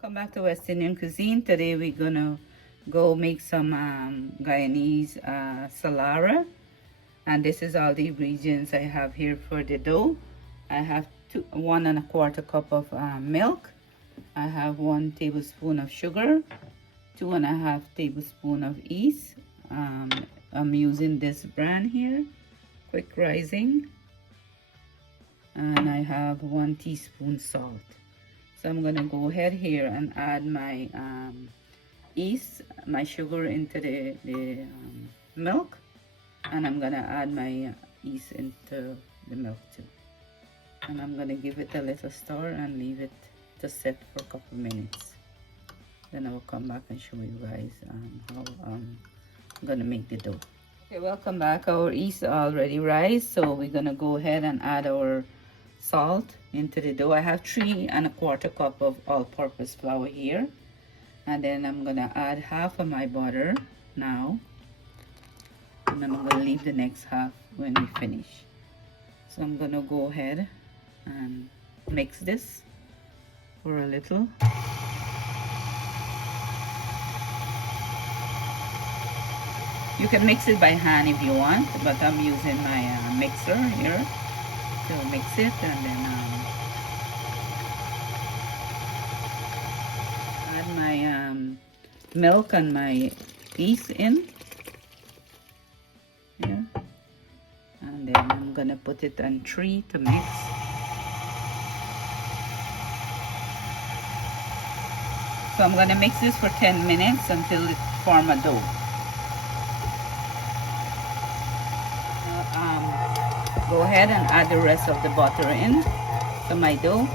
Welcome back to West Indian Cuisine. Today we're gonna go make some Guyanese Salara, and this is all the ingredients I have here for the dough. I have 1¼ cup of milk. I have 1 tablespoon of sugar, 2½ tablespoon of yeast. I'm using this brand here, Quick Rising, and I have 1 teaspoon salt. So I'm gonna go ahead here and add my yeast, my sugar into the milk, and I'm gonna add my yeast into the milk too. And I'm gonna give it a little stir and leave it to set for a couple minutes. Then I will come back and show you guys how I'm gonna make the dough. Okay, welcome back. Our yeast already rise, so we're gonna go ahead and add our salt into the dough. I have 3¼ cup of all-purpose flour here, and then I'm gonna add half of my butter now, and then I'm gonna leave the next half when we finish. So I'm gonna go ahead and mix this for a little. You can mix it by hand if you want, but I'm using my mixer here to mix it, and then add my milk and my yeast in here, and then I'm gonna put it on 3 to mix. So I'm gonna mix this for 10 minutes until it forms a dough. Go ahead and add the rest of the butter in to my dough.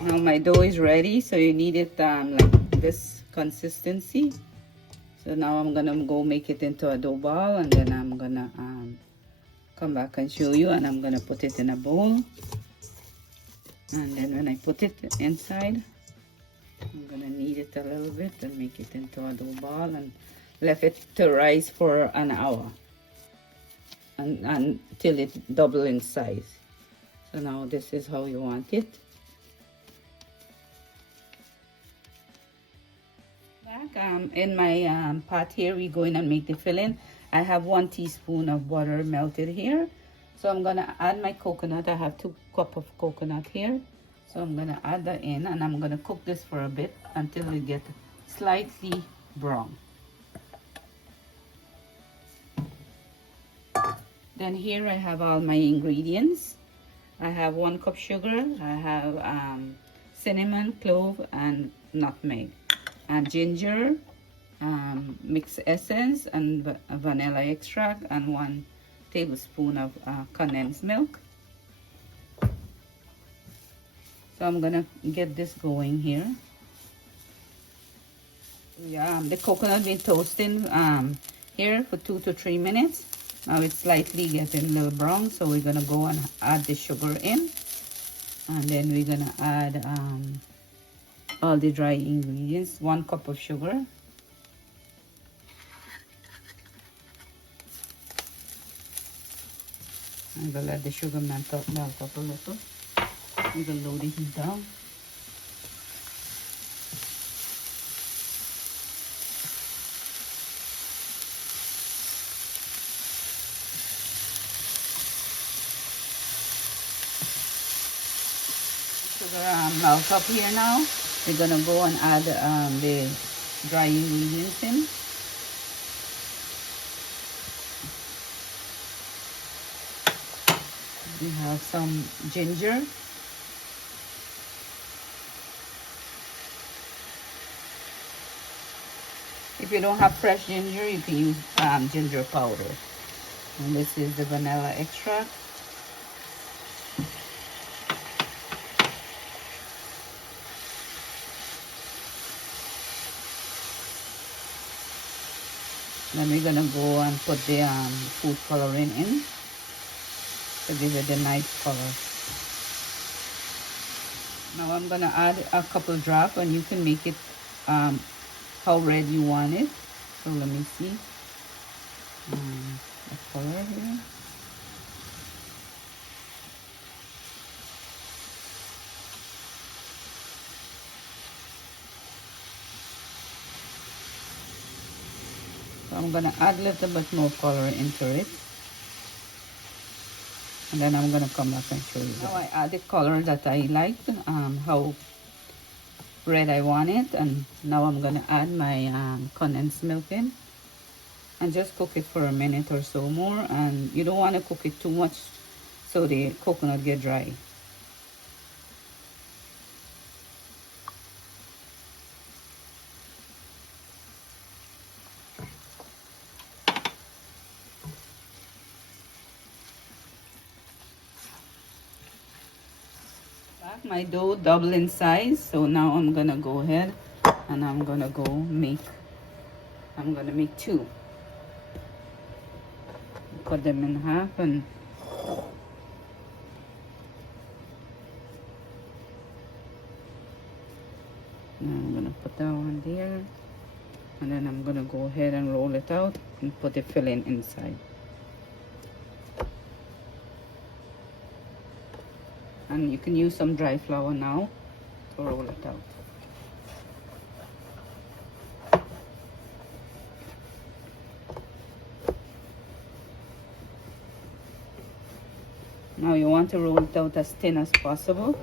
Now my dough is ready, so you need it like this consistency. So now I'm gonna go make it into a dough ball, and then I'm gonna come back and show you, and I'm gonna put it in a bowl. And then when I put it inside, I'm gonna knead it a little bit and make it into a dough ball, and left it to rise for an hour until it double in size. So now this is how you want it. Back in my pot here, we're going to make the filling. I have 1 teaspoon of butter melted here. So I'm gonna add my coconut. I have 2 cups of coconut here. So I'm gonna add that in, and I'm gonna cook this for a bit until it gets slightly brown. Then here I have all my ingredients. I have 1 cup sugar. I have cinnamon, clove, and nutmeg, and ginger, mixed essence, and vanilla extract, and 1 tablespoon of condensed milk. So I'm gonna get this going here. Yeah, the coconut been toasting here for 2 to 3 minutes. Now it's slightly getting a little brown, so we're gonna go and add the sugar in, and then we're gonna add all the dry ingredients. 1 cup of sugar. I'm gonna let the sugar melt up a little. We're gonna lower the heat down. Sugar melt up here now. We're gonna go and add the dry ingredients in. We have some ginger. If you don't have fresh ginger, you can use ginger powder. And this is the vanilla extract. Then we're gonna go and put the food coloring in to give it a nice color. Now I'm gonna add a couple drops, and you can make it how red you want it. So let me see the color here. I'm gonna add a little bit more color into it, and then I'm gonna come back and show you. Now I added color that I liked, how red I want it, and now I'm gonna add my condensed milk in and just cook it for a minute or so more. And you don't want to cook it too much so the coconut get dry. My dough double in size, so now I'm gonna go ahead and I'm gonna make two. Cut them in half, and now I'm gonna put that one there, and then I'm gonna go ahead and roll it out and put the filling inside. And you can use some dry flour now to roll it out. Now you want to roll it out as thin as possible.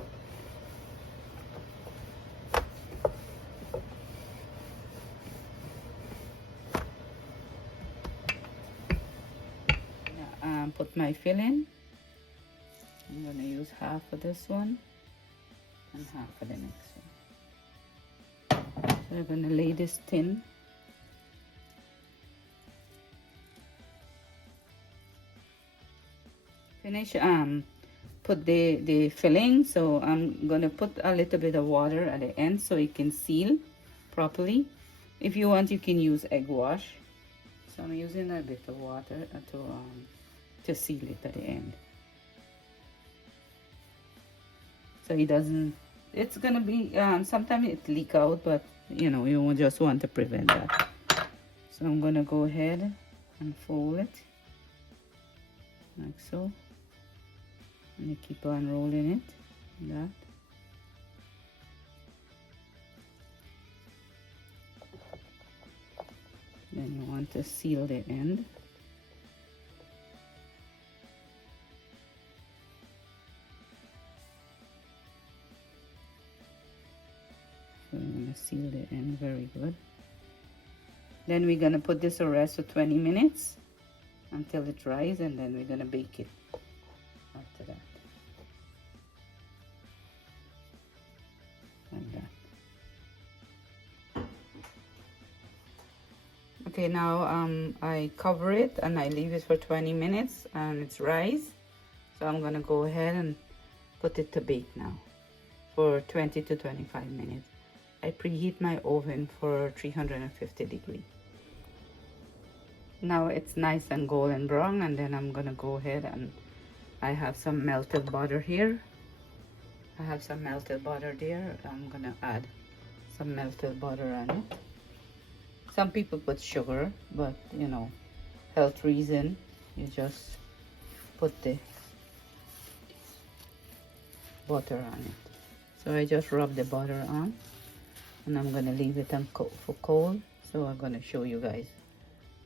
Put my filling. I'm gonna use half of this one and half of the next one. So I'm gonna lay this thin. Finish put the filling, so I'm gonna put a little bit of water at the end so it can seal properly. If you want, you can use egg wash. So I'm using a bit of water to seal it at the end. So it doesn't, it's gonna be, sometimes it leak out, but you know, you just want to prevent that. So I'm gonna go ahead and fold it like so. And you keep on rolling it, like that. Then you want to seal the end. So I'm going to seal the end very good. Then we're going to put this to rest for 20 minutes until it dries, and then we're going to bake it after that. Like that. Okay, now I cover it and I leave it for 20 minutes and it's rise. So I'm gonna go ahead and put it to bake now for 20 to 25 minutes. I preheat my oven for 350 degrees. Now it's nice and golden brown, and then I'm gonna go ahead and I have some melted butter here. I have some melted butter there. I'm gonna add some melted butter on it. Some people put sugar, but you know, health reason, you just put the butter on it. So I just rub the butter on, and I'm gonna leave it on for cold. So I'm gonna show you guys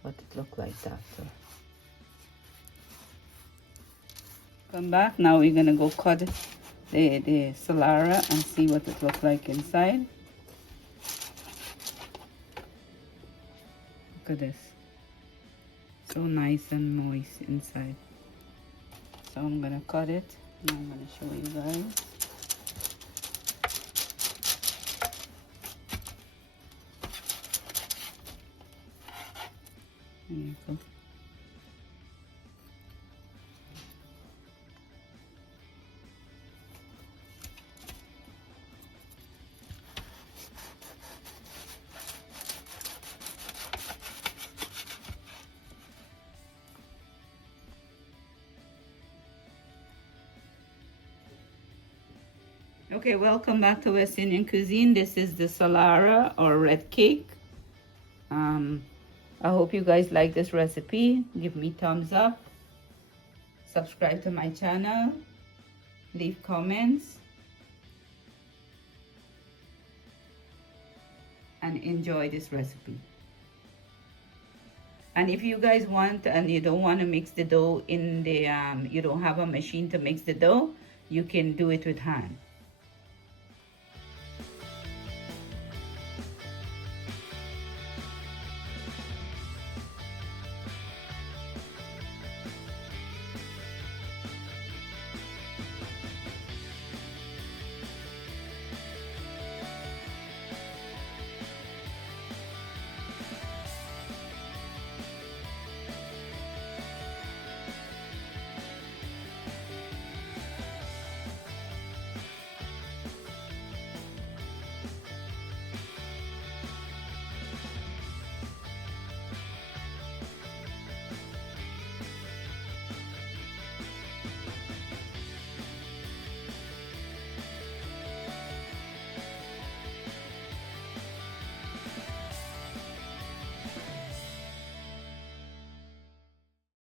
what it look like after. Come back. Now we're gonna go cut the Salara and see what it look like inside. Look at this, so nice and moist inside. So I'm gonna cut it and I'm gonna show you guys. There you go. Okay, welcome back to West Indian cuisine. This is the Salara or red cake. I hope you guys like this recipe. Give me thumbs up. Subscribe to my channel. Leave comments. And enjoy this recipe. And if you guys want and you don't want to mix the dough in the, you don't have a machine to mix the dough, you can do it with hand.